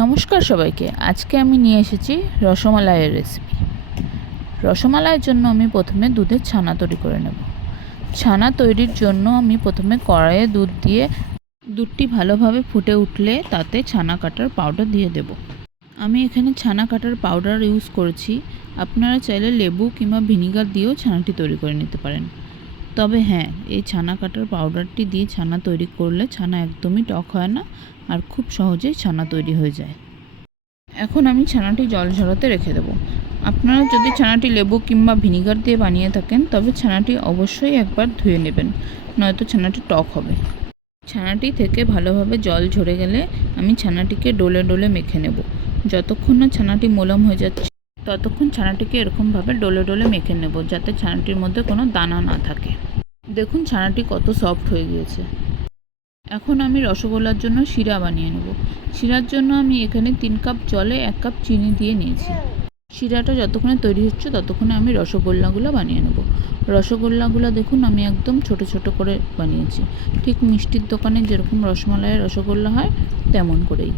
নমস্কার সবাইকে। আজকে আমি নিয়ে এসেছি রসমালাইয়ের রেসিপি। রসমালাইয়ের জন্য আমি প্রথমে দুধের ছানা তৈরি করে নেব। ছানা তৈরির জন্য আমি প্রথমে কড়াইয়ে দুধ দিয়ে দুধটি ভালোভাবে ফুটে উঠলে তাতে ছানা কাটার পাউডার দিয়ে দেব। আমি এখানে ছানা কাটার পাউডার ইউজ করেছি। আপনারা চাইলে লেবু কিংবা ভিনিগার দিয়েও ছানাটি তৈরি করে নিতে পারেন। তবে হ্যাঁ, এই ছানা কাটার পাউডারটি দিয়ে ছানা তৈরি করলে ছানা একদমই টক হয় না আর খুব সহজেই ছানা তৈরি হয়ে যায়। এখন আমি ছানাটি জল ঝরাতে রেখে দেবো। আপনারা যদি ছানাটি লেবু কিংবা ভিনিগার দিয়ে বানিয়ে থাকেন তবে ছানাটি অবশ্যই একবার ধুয়ে নেবেন, নয়তো ছানাটি টক হবে। ছানাটি থেকে ভালোভাবে জল ঝরে গেলে আমি ছানাটিকে ডোলে ডোলে মেখে নেব। যতক্ষণ না ছানাটি মোলাম হয়ে যাচ্ছে ততক্ষণ ছানাটিকে এরকমভাবে ডোলে ডোলে মেখে নেব, যাতে ছানাটির মধ্যে কোনো দানা না থাকে। দেখুন ছানাটি কত সফট হয়ে গিয়েছে। এখন আমি রসগোল্লার জন্য শিরা বানিয়ে নেব। শিরার জন্য আমি এখানে 3 কাপ জলে 1 কাপ চিনি দিয়ে নিয়েছি। শিরাটা যতক্ষণে তৈরি হচ্ছে ততক্ষণে আমি রসগোল্লাগুলো বানিয়ে নেব। রসগোল্লাগুলো দেখুন আমি একদম ছোট ছোট করে বানিয়েছি, ঠিক মিষ্টির দোকানে যেরকম রসমালাইয়ের রসগোল্লা হয় তেমন করেই।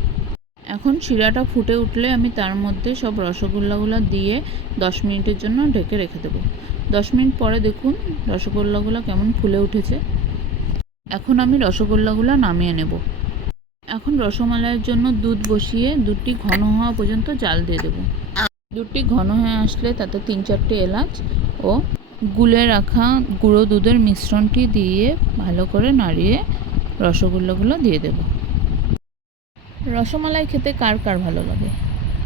এখন শিরাটা ফুটে উঠলে আমি তার মধ্যে সব রসগোল্লাগুলো দিয়ে 10 মিনিটের জন্য ঢেকে রেখে দেবো। 10 মিনিট পরে দেখুন রসগোল্লাগুলো কেমন ফুলে উঠেছে। এখন আমি রসগোল্লাগুলো নামিয়ে নেব। এখন রসমালাইয়ের জন্য দুধ বসিয়ে দুধটি ঘন হওয়া পর্যন্ত জাল দিয়ে দেব। দুধটি ঘন হয়ে আসলে তাতে 3-4টে এলাচ ও গুলে রাখা গুঁড়ো দুধের মিশ্রণটি দিয়ে ভালো করে নাড়িয়ে রসগোল্লাগুলো দিয়ে দেব। রসমালাই খেতে কার কার ভালো লাগে?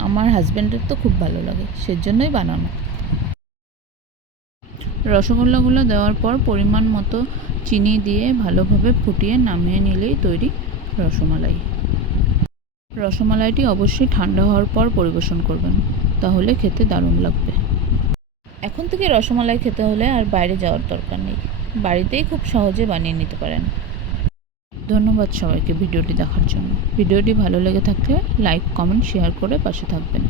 আমার হাজব্যান্ডের তো খুব ভালো লাগে, সেজন্যই বানানো। রসগোল্লাগুলো দেওয়ার পর পরিমাণ মতো চিনি দিয়ে ভালোভাবে ফুটিয়ে নামিয়ে নিলেই তৈরি রসমালাই। রসমালাইটি অবশ্যই ঠান্ডা হওয়ার পর পরিবেশন করবেন, তাহলে খেতে দারুণ লাগবে। এখন থেকে রসমালাই খেতে হলে আর বাইরে যাওয়ার দরকার নেই, বাড়িতেই খুব সহজে বানিয়ে নিতে পারেন। ধন্যবাদ সবাইকে ভিডিওটি দেখার জন্য। ভিডিওটি ভালো লেগে থাকলে লাইক, কমেন্ট, শেয়ার করে পাশে থাকবেন।